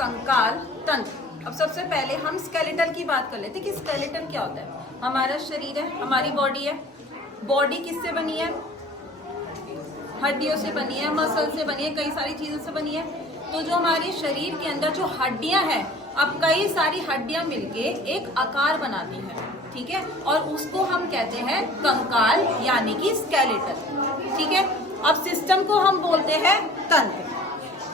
कंकाल तंत्र। अब सबसे पहले हम स्केलेटल की बात कर लेते हैं कि स्केलेटल क्या होता है। हमारा शरीर है, हमारी बॉडी है। बॉडी किससे बनी है? हड्डियों से बनी है, मसल से बनी है, कई सारी चीजों से बनी है। तो जो हमारे शरीर के अंदर जो हड्डियां हैं, अब कई सारी हड्डियां मिलके एक आकार बनाती हैं, ठीक है, और उसको हम कहते हैं कंकाल यानी कि स्केलेटल, ठीक है। अब सिस्टम को हम बोलते हैं तंत्र।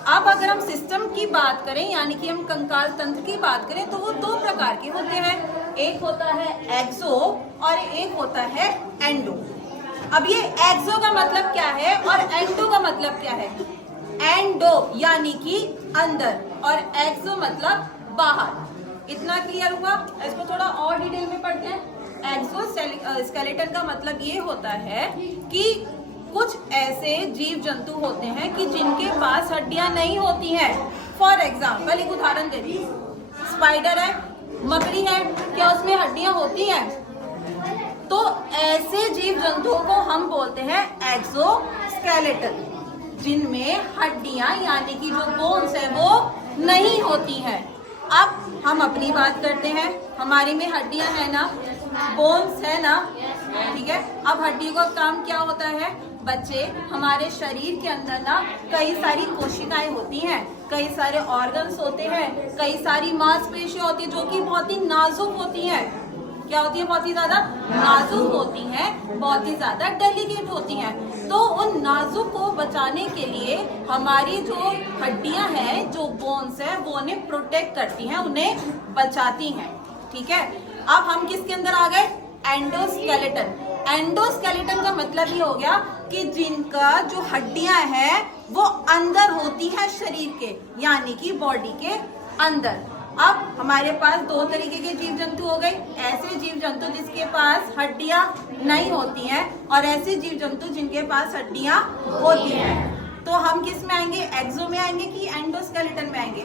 अब अगर हम सिस्टम की बात करें यानी कि हम कंकाल तंत्र की बात करें तो वो दो प्रकार के होते हैं। एक होता है एक्सो और एक होता है एंडो। अब ये एक्सो का मतलब क्या है और एंडो का मतलब क्या है? एंडो यानी कि अंदर और एक्सो मतलब बाहर। इतना क्लियर हुआ? इसको थोड़ा और डिटेल में पढ़ते हैं। एक्सो स्केलेटन का मतलब ये होता है कि कुछ ऐसे जीव जंतु होते हैं कि जिनके पास हड्डियां नहीं होती हैं। फॉर एग्जाम्पल एक उदाहरण दे दी, स्पाइडर है, मकड़ी है, क्या उसमें हड्डियां होती हैं? तो ऐसे जीव जंतुओं को हम बोलते हैं एक्सोस्केलेटल, जिनमें हड्डियां यानी कि जो बोन्स है वो नहीं होती हैं। अब हम अपनी बात करते हैं, हमारी में हड्डियां है ना, बोन्स है ना, ठीक है। अब हड्डियों का काम क्या होता है बच्चे? हमारे शरीर के अंदर ना कई सारी कोशिकाएं होती हैं, कई सारे ऑर्गन्स होते हैं, कई सारी मांसपेशियां होती है जो कि बहुत ही नाजुक होती हैं। क्या होती है? बहुत ही ज्यादा नाजुक होती हैं, बहुत ही ज्यादा डेलिकेट होती हैं। तो उन नाजुक को बचाने के लिए हमारी जो हड्डियां हैं, जो बोन्स है, वो उन्हें प्रोटेक्ट करती हैं, उन्हें बचाती हैं, ठीक है। अब हम किसके अंदर आ गए? एंडोस्केलेटन। एंडोस्केलेटन का मतलब ये हो गया कि जिनका जो हड्डियां हैं वो अंदर होती हैं शरीर के, यानी कि बॉडी के अंदर। अब हमारे पास दो तरीके के जीव जंतु हो गए, ऐसे जीव जंतु जिसके पास हड्डियां नहीं होती हैं और ऐसे जीव जंतु जिनके पास हड्डियां होती हैं। तो हम किस में आएंगे? एक्सो में आएंगे कि एंडोस्केलेटन में आएंगे?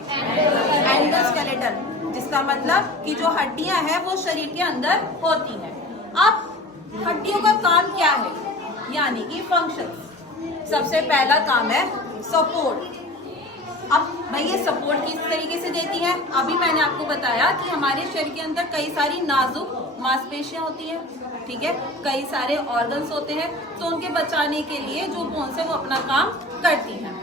एंडोस्केलेटन, जिसका मतलब कि जो हड्डियां हैं वो शरीर के अंदर होती हैं। अब हड्डियों का काम क्या है यानी कि फंक्शंस। सबसे पहला काम है सपोर्ट। अब भाई ये सपोर्ट किस तरीके से देती है? अभी मैंने आपको बताया कि हमारे शरीर के अंदर कई सारी नाजुक मांसपेशियां होती हैं, ठीक है, कई सारे ऑर्गन्स होते हैं, तो उनके बचाने के लिए जो बोन्स है वो अपना काम करती हैं,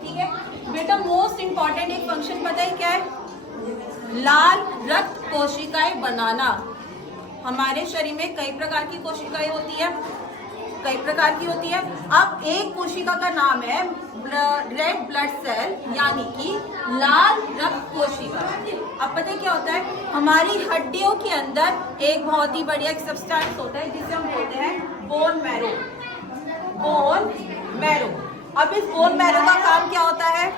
ठीक है। बेटा मोस्ट इंपॉर्टेंट एक फंक्शन पता है क्या है? लाल रक्त कोशिकाएं बनाना। हमारे शरीर में कई प्रकार की कोशिकाएं होती है, कई प्रकार की होती है। अब एक कोशिका का नाम है रेड ब्लड सेल यानी कि लाल रक्त कोशिका। अब पता है क्या होता है? हमारी हड्डियों के अंदर एक बहुत ही बढ़िया एक सब्सटेंस होता है जिसे हम बोलते हैं बोन मैरो। Bone marrow. अब इस बोन मैरो का काम क्या होता है?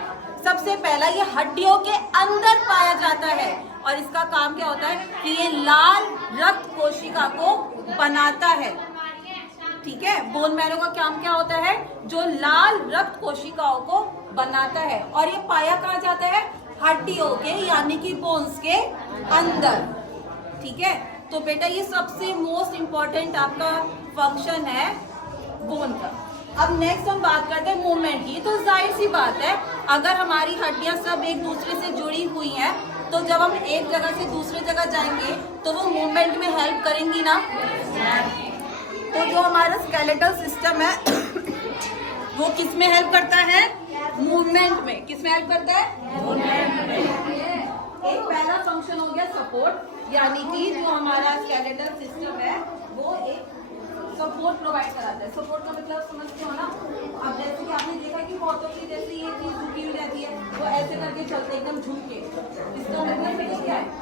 सबसे पहला ये हड्डियों के अंदर पाया जाता है और इसका काम क्या होता है कि ये लाल रक्त कोशिका को बनाता है, ठीक है। बोन मैरो का काम क्या होता है? जो लाल रक्त कोशिकाओं को बनाता है, और ये पाया कहाँ जाता है? हड्डियों के यानी कि बोन्स के अंदर, ठीक है। तो बेटा ये सबसे मोस्ट इम्पोर्टेंट आपका फंक्शन है बोन का। अब नेक्स्ट हम बात करते हैं मूवमेंट की। तो जाहिर सी बात है, अगर हमारी हड्डियां सब एक दूसरे से जुड़ी हुई हैं तो जब हम एक जगह से दूसरी जगह जाएंगे तो वो मूवमेंट में हेल्प करेंगी ना। तो जो हमारा स्केलेटल सिस्टम है वो किस में हेल्प करता है? मूवमेंट में। किस में हेल्प करता है? मूवमेंट में। एक पहला फंक्शन हो गया सपोर्ट, यानी कि जो हमारा स्केलेटल सिस्टम है वो एक सपोर्ट प्रोवाइड कराता है। सपोर्ट का मतलब समझते हो ना? अब जैसे कि आपने देखा कि बहुतों की जैसे ये चीज झुकी हुई रहती है, वो ऐसे करके चलते एकदम झुक के, इसका मतलब क्या है?